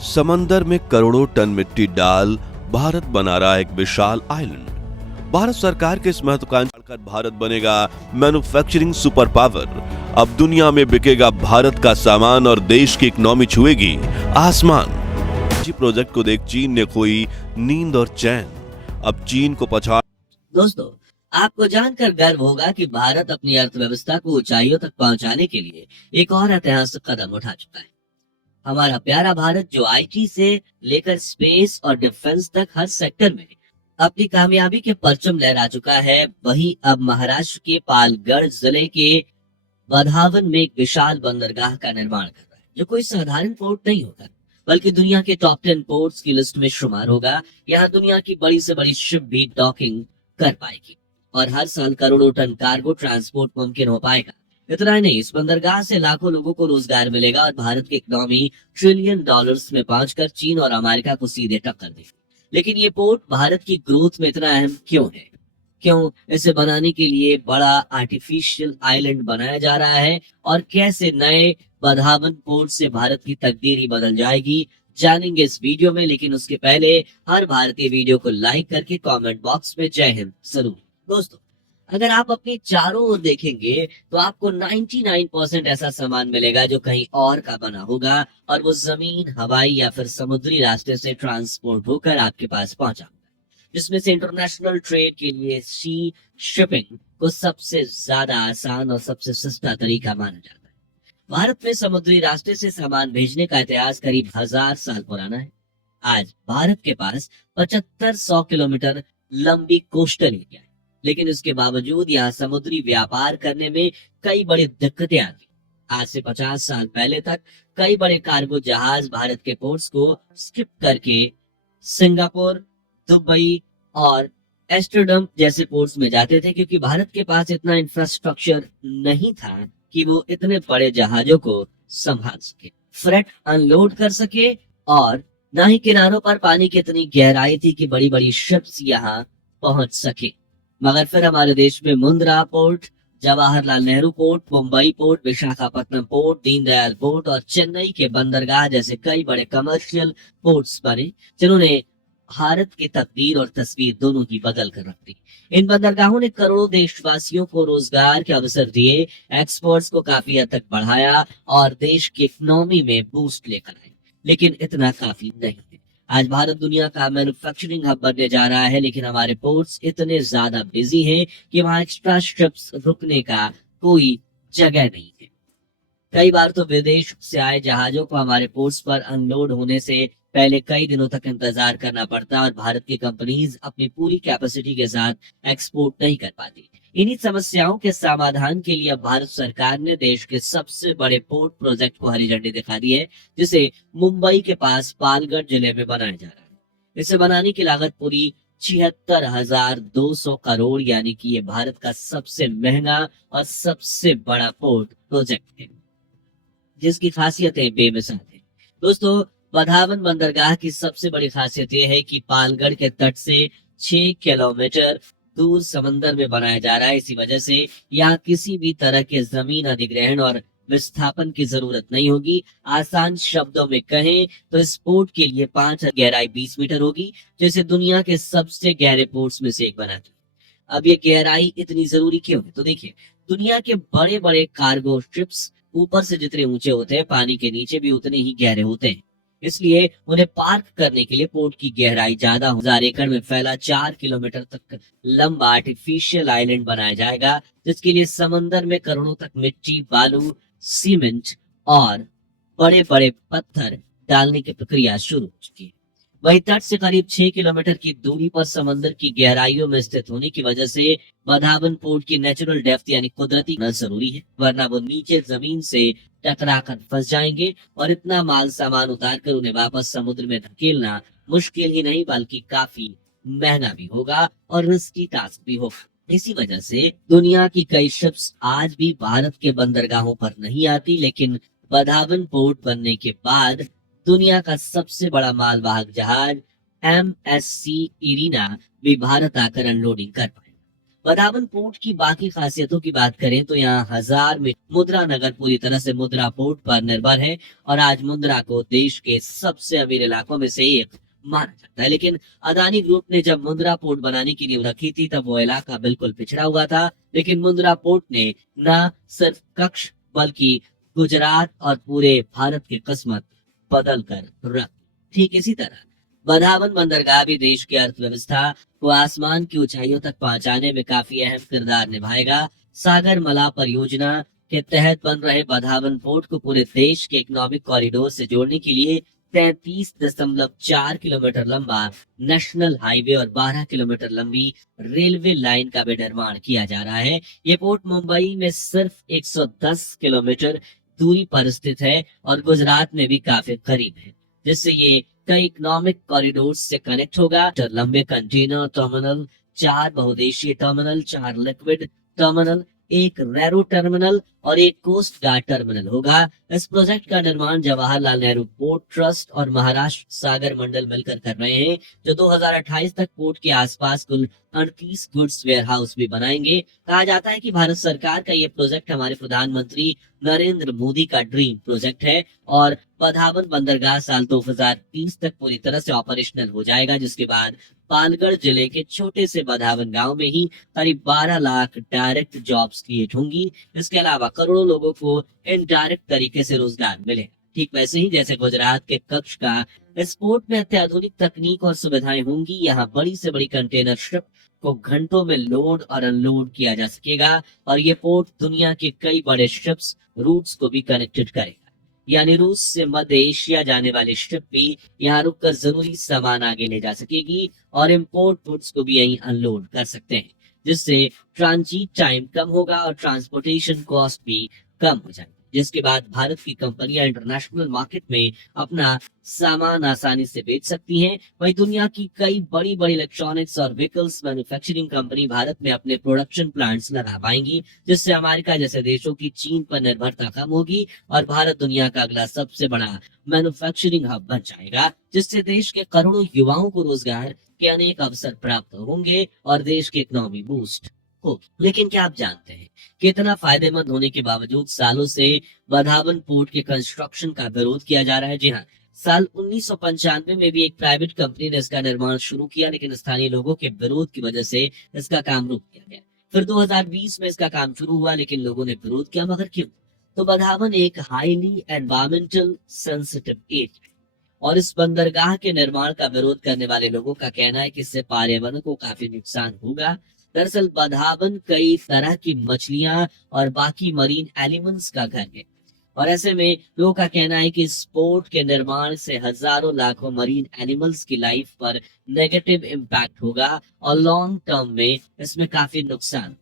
समंदर में करोड़ों टन मिट्टी डाल भारत बना रहा है एक विशाल आइलैंड। भारत सरकार के इस महत्वाकांक्षी कर भारत बनेगा मैन्युफैक्चरिंग सुपर पावर। अब दुनिया में बिकेगा भारत का सामान और देश की इकोनॉमी छुएगी आसमान। जी प्रोजेक्ट को देख चीन ने खोई नींद और चैन। अब चीन को पछाड़। दोस्तों, आपको जानकर गर्व होगा कि भारत अपनी अर्थव्यवस्था को ऊंचाइयों तक पहुंचाने के लिए एक और ऐतिहासिक कदम उठा चुका है। हमारा प्यारा भारत जो आईटी से लेकर स्पेस और डिफेंस तक हर सेक्टर में अपनी कामयाबी के परचम लहरा चुका है, वही अब महाराष्ट्र के पालगढ़ जिले के बधावन में एक विशाल बंदरगाह का निर्माण कर रहा है, जो कोई साधारण पोर्ट नहीं होगा बल्कि दुनिया के टॉप 10 पोर्ट्स की लिस्ट में शुमार होगा। यहाँ दुनिया की बड़ी से बड़ी शिप भी डॉकिंग कर पाएगी और हर साल करोड़ों टन कार्गो ट्रांसपोर्ट मुमकिन हो पाएगा। इतना ही नहीं, इस बंदरगाह से लाखों लोगों को रोजगार मिलेगा और भारत की इकोनॉमी ट्रिलियन डॉलर्स में पहुंचकर चीन और अमेरिका को सीधे टक्कर देगी। लेकिन ये पोर्ट भारत की ग्रोथ में इतना अहम क्यों है? क्यों इसे बनाने के लिए बड़ा आर्टिफिशियल आइलैंड बनाया जा रहा है और कैसे नए बधावन पोर्ट से भारत की तकदीर ही बदल जाएगी, जानेंगे इस वीडियो में। लेकिन उसके पहले हर भारतीय वीडियो को लाइक करके कमेंट बॉक्स में जय हिंद जरूर। दोस्तों, अगर आप अपनी चारों ओर देखेंगे तो आपको 99% ऐसा सामान मिलेगा जो कहीं और का बना होगा और वो जमीन, हवाई या फिर समुद्री रास्ते से ट्रांसपोर्ट होकर आपके पास पहुंचा, जिसमें से इंटरनेशनल ट्रेड के लिए सी शिपिंग को सबसे ज्यादा आसान और सबसे सस्ता तरीका माना जाता है। भारत में समुद्री रास्ते से सामान भेजने का इतिहास करीब 1000 साल पुराना है। आज भारत के पास 7500 किलोमीटर लंबी कोस्टल एरिया है, लेकिन इसके बावजूद यहाँ समुद्री व्यापार करने में कई बड़ी दिक्कतें आती। आज से 50 साल पहले तक कई बड़े कार्गो जहाज भारत के पोर्ट्स को स्किप करके सिंगापुर, दुबई और एम्स्टर्डम जैसे पोर्ट्स में जाते थे, क्योंकि भारत के पास इतना इंफ्रास्ट्रक्चर नहीं था कि वो इतने बड़े जहाजों को संभाल सके, फ्रेट अनलोड कर सके, और ना ही किनारों पर पानी की इतनी गहराई थी कि बड़ी बड़ी शिप्स यहाँ पहुंच सके। मगर फिर हमारे देश में Mundra port, Jawaharlal Nehru port, Mumbai port, Visakhapatnam port, Deendayal port और चेन्नई के बंदरगाह जैसे कई बड़े कमर्शियल पोर्ट्स बने, जिन्होंने भारत की तकदीर और तस्वीर दोनों ही बदल कर रख दी। इन बंदरगाहों ने करोड़ों देशवासियों को रोजगार के अवसर दिए, एक्सपोर्ट्स को काफी हद तक बढ़ाया और देश की इकोनॉमी में बूस्ट लेकर आए। लेकिन इतना काफी नहीं है। आज भारत दुनिया का मैन्युफैक्चरिंग हब बनने जा रहा है, लेकिन हमारे पोर्ट्स इतने ज्यादा बिजी हैं कि वहां एक्स्ट्रा शिप्स रुकने का कोई जगह नहीं है। कई बार तो विदेश से आए जहाजों को हमारे पोर्ट्स पर अनलोड होने से पहले कई दिनों तक इंतजार करना पड़ता है और भारत की कंपनीज अपनी पूरी कैपेसिटी के साथ एक्सपोर्ट नहीं कर पाती। इन्हीं समस्याओं के समाधान के लिए अब भारत सरकार ने देश के सबसे बड़े पोर्ट प्रोजेक्ट को हरी झंडी दिखा दी है, जिसे मुंबई के पास पालगढ़ जिले में बनाया जा रहा है। इसे बनाने की लागत पूरी 76,200 करोड़, यानी कि ये भारत का सबसे महंगा और सबसे बड़ा पोर्ट प्रोजेक्ट है, जिसकी खासियतें बेमिसाल है। दोस्तों, बधावन बंदरगाह की सबसे बड़ी खासियत यह है कि पालगढ़ के तट से 6 किलोमीटर दूर समंदर में बनाया जा रहा है। इसी वजह से यहाँ किसी भी तरह के जमीन अधिग्रहण और विस्थापन की जरूरत नहीं होगी। आसान शब्दों में कहें तो इस पोर्ट के लिए 5 गहराई 20 मीटर होगी, जैसे दुनिया के सबसे गहरे पोर्ट्स में से एक बनाती है। अब ये गहराई इतनी जरूरी क्यों है? तो देखिए, दुनिया के बड़े बड़े कार्गो शिप्स ऊपर से जितने ऊंचे होते हैं, पानी के नीचे भी उतने ही गहरे होते हैं। इसलिए उन्हें पार्क करने के लिए पोर्ट की गहराई ज्यादा 1000 एकड़ में फैला 4 किलोमीटर तक लंबा आर्टिफिशियल आइलैंड बनाया जाएगा, जिसके लिए समंदर में करोड़ों तक मिट्टी, बालू, सीमेंट और बड़े बड़े पत्थर डालने की प्रक्रिया शुरू हो चुकी है। वही तट से करीब 6 किलोमीटर की दूरी पर समंदर की गहराइयों में स्थित होने की वजह से बधावन पोर्ट की नेचुरल डेप्थ यानी कुदरती होना जरूरी है, वरना वो नीचे जमीन से टकरा कर फंस जाएंगे और इतना माल सामान उतार कर उन्हें वापस समुद्र में धकेलना मुश्किल ही नहीं बल्कि काफी महंगा भी होगा और रिस्की टास्क भी होगा। इसी वजह से दुनिया की कई शिप्स आज भी भारत के बंदरगाहों पर नहीं आती, लेकिन बधावन पोर्ट बनने के बाद दुनिया का सबसे बड़ा मालवाहक जहाज MSC इरिना भी भारत आकर अनलोडिंग कर पाएगा। बदावन पोर्ट की बाकी खासियतों की बात करें तो यहाँ हजार में मुद्रा नगर पूरी तरह से मुद्रा पोर्ट पर निर्भर है और आज मुद्रा को देश के सबसे अमीर इलाकों में से एक माना जाता है। लेकिन अदानी ग्रुप ने जब मुद्रा पोर्ट बनाने की नींव रखी थी तब वो इलाका बिल्कुल पिछड़ा हुआ था, लेकिन मुद्रा पोर्ट ने न सिर्फ कक्ष बल्कि गुजरात और पूरे भारत की किस्मत बदल कर रख। ठीक इसी तरह बदावन बंदरगाह भी देश की अर्थव्यवस्था को आसमान की ऊंचाइयों तक पहुंचाने में काफी अहम किरदार निभाएगा। सागर मला परियोजना के तहत बन रहे बदावन पोर्ट को पूरे देश के इकोनॉमिक कॉरिडोर से जोड़ने के लिए 33.4 किलोमीटर लंबा नेशनल हाईवे और 12 किलोमीटर लंबी रेलवे लाइन का भी निर्माण किया जा रहा है। ये पोर्ट मुंबई में सिर्फ 110 किलोमीटर दूरी पर स्थित है और गुजरात में भी काफी करीब है, जिससे ये कई इकोनॉमिक कॉरिडोर से कनेक्ट होगा। लंबे कंटेनर टर्मिनल, 4 बहुउद्देशीय टर्मिनल, 4 लिक्विड टर्मिनल, 1 रेरो टर्मिनल और 1 कोस्ट गार्ड टर्मिनल होगा। इस प्रोजेक्ट का निर्माण जवाहरलाल नेहरू पोर्ट ट्रस्ट और महाराष्ट्र सागर मंडल मिलकर कर रहे हैं, जो 2028 तक पोर्ट के आसपास कुल 38 गुड्स वेयर हाउस भी बनाएंगे। कहा जाता है कि भारत सरकार का ये प्रोजेक्ट हमारे प्रधानमंत्री नरेंद्र मोदी का ड्रीम प्रोजेक्ट है और बदावन बंदरगाह साल 2030 तक पूरी तरह से ऑपरेशनल हो जाएगा, जिसके बाद पालगढ़ जिले के छोटे से बदावन गांव में ही करीब 12 लाख डायरेक्ट जॉब्स क्रिएट होंगी। इसके अलावा करोड़ों लोगों को इनडायरेक्ट तरीके से रोजगार मिलेगा। ठीक वैसे ही जैसे गुजरात के कच्छ का इस पोर्ट में अत्याधुनिक तकनीक और सुविधाएं होंगी। यहाँ बड़ी से बड़ी कंटेनर शिप को घंटों में लोड और अनलोड किया जा सकेगा और ये पोर्ट दुनिया के कई बड़े शिप्स रूट्स को भी कनेक्टेड करेगा। यानी रूस से मध्य एशिया जाने वाली शिप भी यहाँ रुककर जरूरी सामान आगे ले जा सकेगी और इम्पोर्ट गुड्स को भी यहीं अनलोड कर सकते हैं, जिससे ट्रांजिट टाइम कम होगा और ट्रांसपोर्टेशन कॉस्ट भी कम हो जाएगी, जिसके बाद भारत की कंपनियां इंटरनेशनल मार्केट में अपना सामान आसानी से बेच सकती हैं। वहीं दुनिया की कई बड़ी बड़ी इलेक्ट्रॉनिक्स और व्हीकल्स मैन्युफैक्चरिंग कंपनी भारत में अपने प्रोडक्शन प्लांट्स लगा पाएंगी, जिससे अमेरिका जैसे देशों की चीन पर निर्भरता कम होगी और भारत दुनिया का अगला सबसे बड़ा मैन्युफैक्चरिंग हब बन जाएगा, जिससे देश के करोड़ों युवाओं को रोजगार के अनेक अवसर प्राप्त होंगे और देश की इकोनॉमी बूस्ट हो। लेकिन क्या आप जानते हैं कि इतना फायदेमंद होने के बावजूद सालों से बदावन पोर्ट के कंस्ट्रक्शन का विरोध किया जा रहा है? जी हाँ, साल 1995 में भी एक प्राइवेट कंपनी ने इसका निर्माण शुरू किया, लेकिन स्थानीय लोगों के विरोध की वजह से इसका काम रोक दिया गया। फिर 2020 में इसका काम शुरू हुआ, लेकिन लोगों ने विरोध किया। मगर क्यों? तो बदावन एक हाईली एनवायरमेंटल सेंसिटिव एरिया है और इस बंदरगाह के निर्माण का विरोध करने वाले लोगों का कहना है कि इससे पर्यावरण को काफी नुकसान होगा। दरअसल बदावन कई तरह की मछलियां और बाकी मरीन एलिमेंट्स का घर है और ऐसे में लोगों का कहना है कि इस पोर्ट के निर्माण से हजारों लाखों मरीन एनिमल्स की लाइफ पर नेगेटिव इम्पैक्ट होगा और लॉन्ग टर्म में इसमें काफी नुकसान।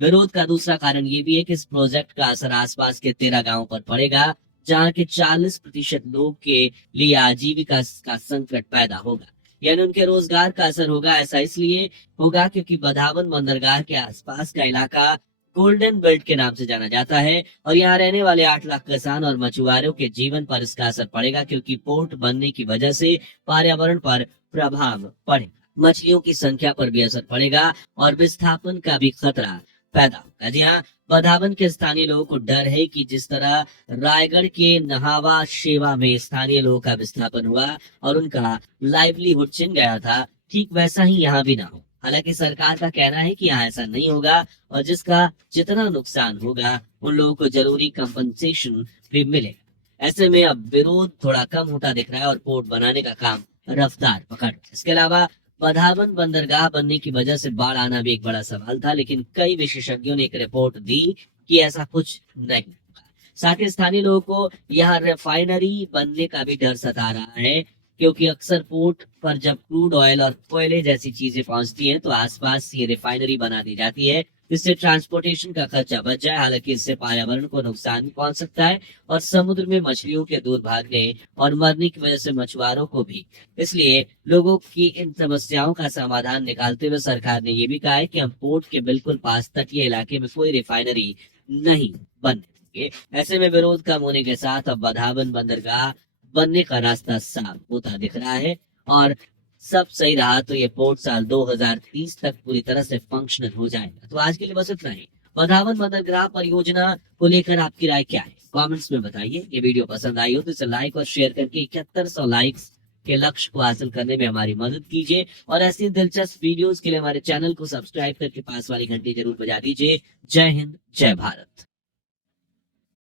विरोध का दूसरा कारण ये भी है कि इस प्रोजेक्ट का असर आसपास के 13 गांवों पर पड़ेगा, जहाँ के 40% लोग के लिए आजीविका का संकट पैदा होगा, यानी उनके रोजगार का असर होगा। ऐसा इसलिए होगा क्योंकि बदावन बंदरगाह के आसपास का इलाका गोल्डन बेल्ट के नाम से जाना जाता है और यहाँ रहने वाले 8 लाख किसान और मछुआरों के जीवन पर इसका असर पड़ेगा, क्योंकि पोर्ट बनने की वजह से पर्यावरण पर प्रभाव पड़ेगा, मछलियों की संख्या पर भी असर पड़ेगा और विस्थापन का भी खतरा पैदा होगा। जी हाँ, बदावन के स्थानीय लोगों को डर है कि जिस तरह रायगढ़ के नहावा शेवा में स्थानीय लोगों का विस्थापन हुआ और उनका लाइवलीहुड छिन गया था, ठीक वैसा ही यहाँ भी ना हो। हालांकि सरकार का कहना है कि यहाँ ऐसा नहीं होगा और जिसका जितना नुकसान होगा उन लोगों को जरूरी कंपनसेशन भी मिलेगा। ऐसे में अब विरोध थोड़ा कम होता दिख रहा है और पोर्ट बनाने का काम रफ्तार पकड़। इसके अलावा बदावन बंदरगाह बनने की वजह से बाढ़ आना भी एक बड़ा सवाल था, लेकिन कई विशेषज्ञों ने एक रिपोर्ट दी कि ऐसा कुछ नहीं होगा। साथ ही स्थानीय लोगों को यहाँ रिफाइनरी बनने का भी डर सता रहा है, क्योंकि अक्सर पोर्ट पर जब क्रूड ऑयल और कोयले जैसी चीजें पहुंचती हैं तो आसपास ये रिफाइनरी बना दी जाती है, जिससे ट्रांसपोर्टेशन का खर्चा बच जाए। हालांकि इससे पर्यावरण को नुकसान भी पहुंच सकता है और समुद्र में मछलियों के दूर भागने और मरने की वजह से मछुआरों को भी। इसलिए लोगों की इन समस्याओं का समाधान निकालते हुए सरकार ने ये भी कहा है कि हम पोर्ट के बिल्कुल पास तटीय इलाके में कोई रिफाइनरी नहीं बनने देंगे। ऐसे में विरोध कम होने के साथ अब बदावन बंदरगाह बनने का रास्ता साफ होता दिख रहा है और सब सही रहा तो ये पोर्ट साल 2030 तक पूरी तरह से फंक्शनल हो जाएगा। तो आज के लिए बस इतना ही। वधावन बंदरगाह परियोजना को लेकर आपकी राय क्या है, कमेंट्स में बताइए। ये वीडियो पसंद आई हो तो इसे लाइक और शेयर करके 7100 लाइक्स के लक्ष्य को हासिल करने में हमारी मदद कीजिए। और ऐसी दिलचस्प वीडियोस के लिए हमारे चैनल को सब्सक्राइब करके पास वाली घंटी जरूर बजा दीजिए। जय हिंद, जय भारत।